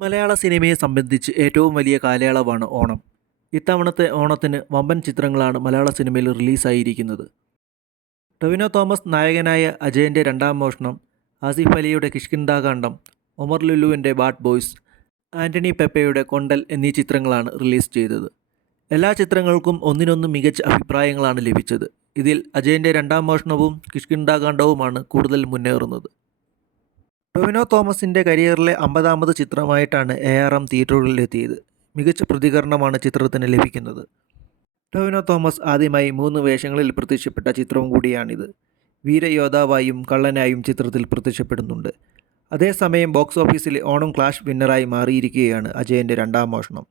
മലയാള സിനിമയെ സംബന്ധിച്ച് ഏറ്റവും വലിയ കാലയളവാണ് ഓണം. ഇത്തവണത്തെ ഓണത്തിന് വമ്പൻ ചിത്രങ്ങളാണ് മലയാള സിനിമയിൽ റിലീസായിരിക്കുന്നത്. ടൊവിനോ തോമസ് നായകനായ അജയന്റെ രണ്ടാം മോഷണം ആസിഫ് അലിയുടെ കിഷ്കിന്താകാന്ഡം ഒമർ ലുലുവിന്റെ ബാഡ് ബോയ്സ് ആന്റണി പെപ്പയുടെ കൊണ്ടൽ എന്നീ ചിത്രങ്ങളാണ് റിലീസ് ചെയ്തത്. എല്ലാ ചിത്രങ്ങൾക്കും ഒന്നിനൊന്ന് മികച്ച അഭിപ്രായങ്ങളാണ് ലഭിച്ചത്. ഇതിൽ അജയന്റെ രണ്ടാം മോഷണവും കിഷ്കിന്താകാന്ഡവുമാണ് കൂടുതൽ മുന്നേറുന്നത്. ടൊവിനോ തോമസിന്റെ കരിയറിലെ അമ്പതാമത് ചിത്രമായിട്ടാണ് എ ആർ എം തിയേറ്ററുകളിലെത്തിയത്. മികച്ച പ്രതികരണമാണ് ചിത്രത്തിന് ലഭിക്കുന്നത്. ടൊവിനോ തോമസ് ആദ്യമായി മൂന്ന് വേഷങ്ങളിൽ പ്രത്യക്ഷപ്പെട്ട ചിത്രവും കൂടിയാണിത്. വീരയോദ്ധാവായും കള്ളനായും ചിത്രത്തിൽ പ്രത്യക്ഷപ്പെടുന്നുണ്ട്. അതേസമയം ബോക്സ് ഓഫീസിൽ ഓണം ക്ലാഷ് വിന്നറായി മാറിയിരിക്കുകയാണ് അജയന്റെ രണ്ടാം മോഷണം.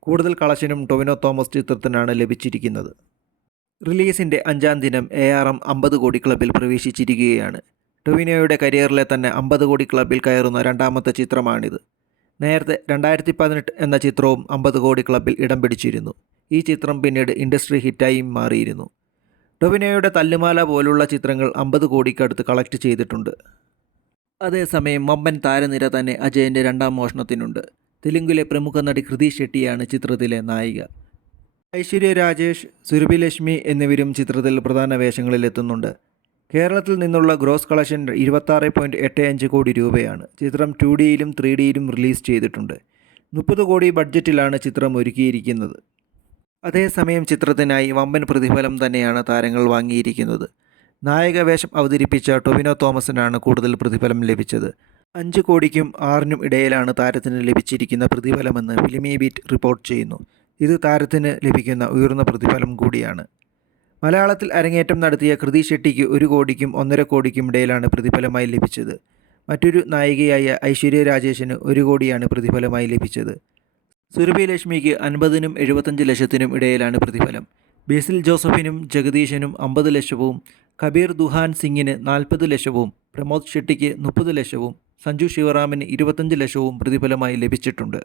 കൂടുതൽ കളക്ഷനും ടൊവിനോ തോമസ് ചിത്രത്തിനാണ് ലഭിച്ചിരിക്കുന്നത്. റിലീസിന്റെ അഞ്ചാം ദിനം എ ആർ എം അമ്പത് കോടി ക്ലബിൽ പ്രവേശിച്ചിരിക്കുകയാണ്. ടൊവിനോയുടെ കരിയറിലെ തന്നെ അമ്പത് കോടി ക്ലബിൽ കയറുന്ന രണ്ടാമത്തെ ചിത്രമാണിത്. നേരത്തെ രണ്ടായിരത്തി പതിനെട്ട് എന്ന ചിത്രവും അമ്പത് കോടി ക്ലബിൽ ഇടം പിടിച്ചിരുന്നു. ഈ ചിത്രം പിന്നീട് ഇൻഡസ്ട്രി ഹിറ്റായും മാറിയിരുന്നു. ടൊവിനോയുടെ തല്ലുമാല പോലുള്ള ചിത്രങ്ങൾ അമ്പത് കോടിക്കടുത്ത് കളക്ട് ചെയ്തിട്ടുണ്ട്. അതേസമയം മമ്മൻ താരനിര തന്നെ അജയന്റെ രണ്ടാം മോഷണത്തിനുണ്ട്. തെലുങ്കിലെ പ്രമുഖ നടി കൃതി ഷെട്ടിയാണ് ചിത്രത്തിലെ നായിക. ഐശ്വര്യ രാജേഷ് സുരഭി ലക്ഷ്മി എന്നിവരും ചിത്രത്തിൽ പ്രധാന വേഷങ്ങളിൽ എത്തുന്നുണ്ട് കേരളത്തിൽ നിന്നുള്ള ഗ്രോസ് കളക്ഷൻ ഇരുപത്താറ് പോയിന്റ് എട്ട് അഞ്ച് കോടി രൂപയാണ്. ചിത്രം ടു ഡിയിലും ത്രീ ഡിയിലും റിലീസ് ചെയ്തിട്ടുണ്ട്. മുപ്പത് കോടി ബഡ്ജറ്റിലാണ് ചിത്രം ഒരുക്കിയിരിക്കുന്നത്. അതേസമയം ചിത്രത്തിനായി വമ്പൻ പ്രതിഫലം തന്നെയാണ് താരങ്ങൾ വാങ്ങിയിരിക്കുന്നത്. നായക വേഷം അവതരിപ്പിച്ച ടൊവിനോ തോമസിനാണ് കൂടുതൽ പ്രതിഫലം ലഭിച്ചത്. അഞ്ച് കോടിക്കും ആറിനും ഇടയിലാണ് താരത്തിന് ലഭിച്ചിരിക്കുന്ന പ്രതിഫലമെന്ന് ഫിലിമി ബീറ്റ് റിപ്പോർട്ട് ചെയ്യുന്നു. ഇത് താരത്തിന് ലഭിക്കുന്ന ഉയർന്ന പ്രതിഫലം കൂടിയാണ്. മലയാളത്തിൽ അരങ്ങേറ്റം നടത്തിയ കൃതി ഷെട്ടിക്ക് ഒരു കോടിക്കും ഒന്നര കോടിക്കും ഇടയിലാണ് പ്രതിഫലമായി ലഭിച്ചത്. മറ്റൊരു നായികയായ ഐശ്വര്യ രാജേഷിന് ഒരു കോടിയാണ് പ്രതിഫലമായി ലഭിച്ചത്. സുരഭി ലക്ഷ്മിക്ക് അൻപതിനും എഴുപത്തഞ്ച് ലക്ഷത്തിനും ഇടയിലാണ് പ്രതിഫലം. ബേസിൽ ജോസഫിനും ജഗദീശനും അമ്പത് ലക്ഷവും കബീർ ദുഹാൻ സിംഗിന് നാൽപ്പത് ലക്ഷവും പ്രമോദ് ഷെട്ടിക്ക് മുപ്പത് ലക്ഷവും സഞ്ജു ശിവറാമിന് ഇരുപത്തഞ്ച് ലക്ഷവും പ്രതിഫലമായി ലഭിച്ചിട്ടുണ്ട്.